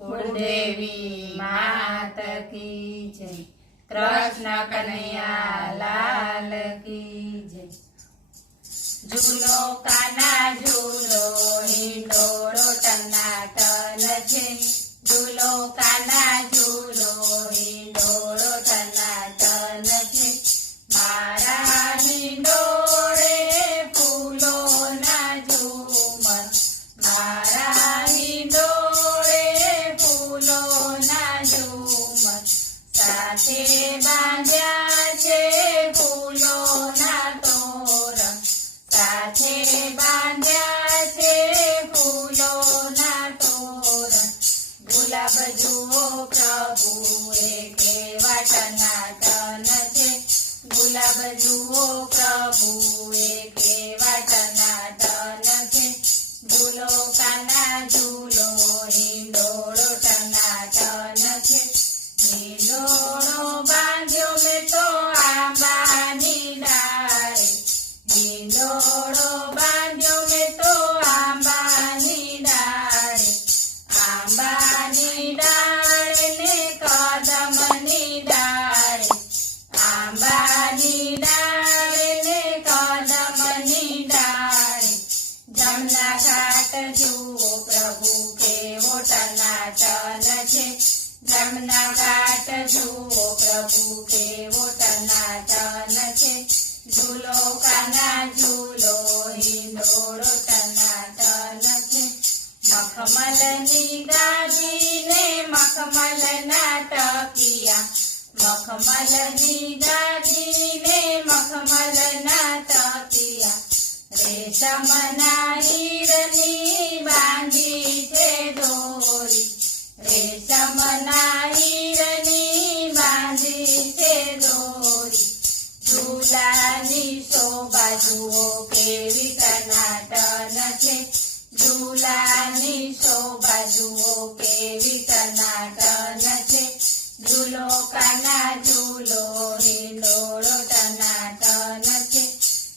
कुलदेवी मात की जय। कृष्ण कन्हैया लाल की जय। झूलो काना झूलो हिंडोळो टनाटन छे। झूलो काना झूलो हिंडोळो टनाटन छे। मारा हिंडोळे फूलोना झूमर। मारा हिंडोळे फूलोना झूमर। साथे बांध्या छे फूलोना तोरण। साथे बांध्या छे फूलोना तोरण। गुलाब जुओ प्रभु केवा टनाटन छे। गुलाब जुओ प्रभु केवा टनाटन छे। झूलो काना झूलो हिंडोळो टनाटन छे। हिंडोळो बांध्यो में तो आंबानी डाळे। हिंडोळो बांध्यो में तो आंबानी डाळे। आंबानी डाळे ने कदमनी डाळे। आंबानी डाळे ने कदमनी डाळे। जमना घाट जुओ प्रभु केवो टनाटन छे। जमना घाट जुओ प्रभु केवो टनाटन छे। झूलो काना झूलो हिंडोळो टनाटन छे। मखमलनी गादी ने मखमलना टकिया। मखमलनी गादी ने मखमलना टकिया। रेशमना हीरनी बांधी छे दोरी। रेशमना हीरनी बांधी छे दोरी। झूलानी शोभा जुओ केवी टनाटन छे। झूलानी शोभा जुओ केवी टनाटन छे। झूलो काना झूलो हिंडोळो टनाटन छे।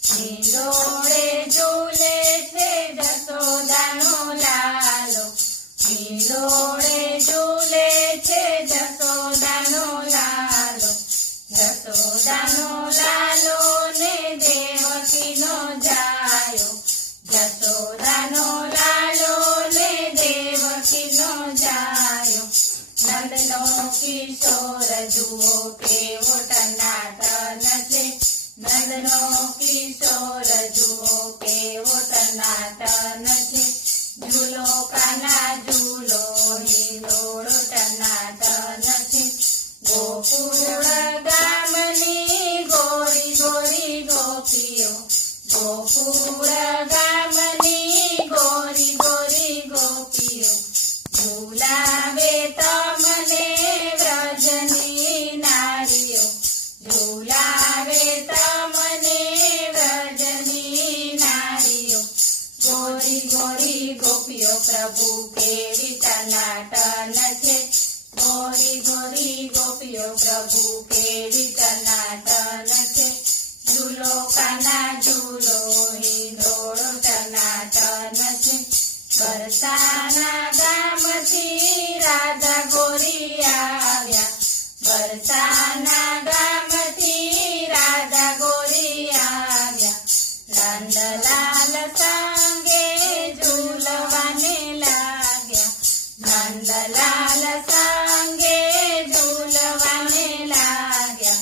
हिंडोळे झूले छे जसोदानो लालो। हिंडोळे झूले छे जसोदानो लालो। जसोदानो लालो ने देवकीनो जायो। जसोदानो लालो ने देवकीनो जायो। नंदनो किशोर जुओ केवो टनाटन छे। नंदनो किशोर जुओ केवो टनाटन छे। झूलो काना झूलो हिंडोळो टनाटन छे। गोकुळ गामनी गोरी गोरी गोपीओ। गोकुळ गामनी गोरी गोरी गोपीओ। झूलावे तमने व्रजनी नारीओ। झूलावे तमने व्रजनी नारीओ। गोरी गोरी गोपीओ प्रभु केवी टनाटन छे। गोरी गोरी गोपीओ प्रभु केवी टनाटन छे। झूलो काना झूलो हिंडोळो टनाटन छे। बरसाना गामथी राधा गोरी आव्या। बरसाना गामथी राधा गोरी आव्या। नंदलाल संगे झूलवाने लाग्या। नंदलाल संगे झूलवाने लाग्या।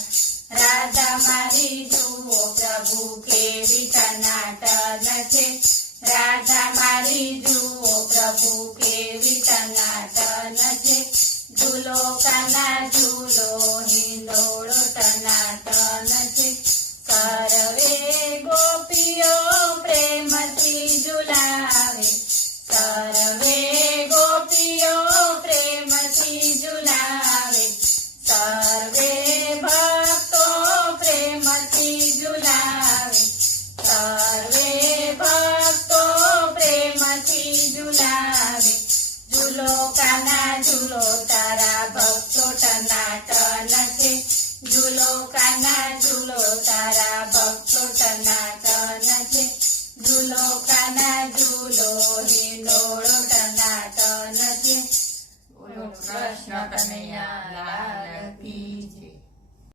राधा मारी जुओ प्रभु केवी टनाटन छे। राधा मारी जुओ प्रभु केवी टनाटन छे। झूलो काना झूलो हिंडोळो टनाटन छे। सर्वे गोपीओ प्रेमथी झूलावे। सर्वे गोपीओ प्रेमथी झूलावे। सर्वे भक्तो प्रेमथी झूलावे। सर्वे भक्तो प्रेमथी झूलावे। झूलो काना झूलो तारा भक्तो टनाटन छे। झूलो काना झूलो तारा भक्तो टनाटन छे। झूलो काना झूलो हिंडोळो टनाटन छे। કનૈયા લાલ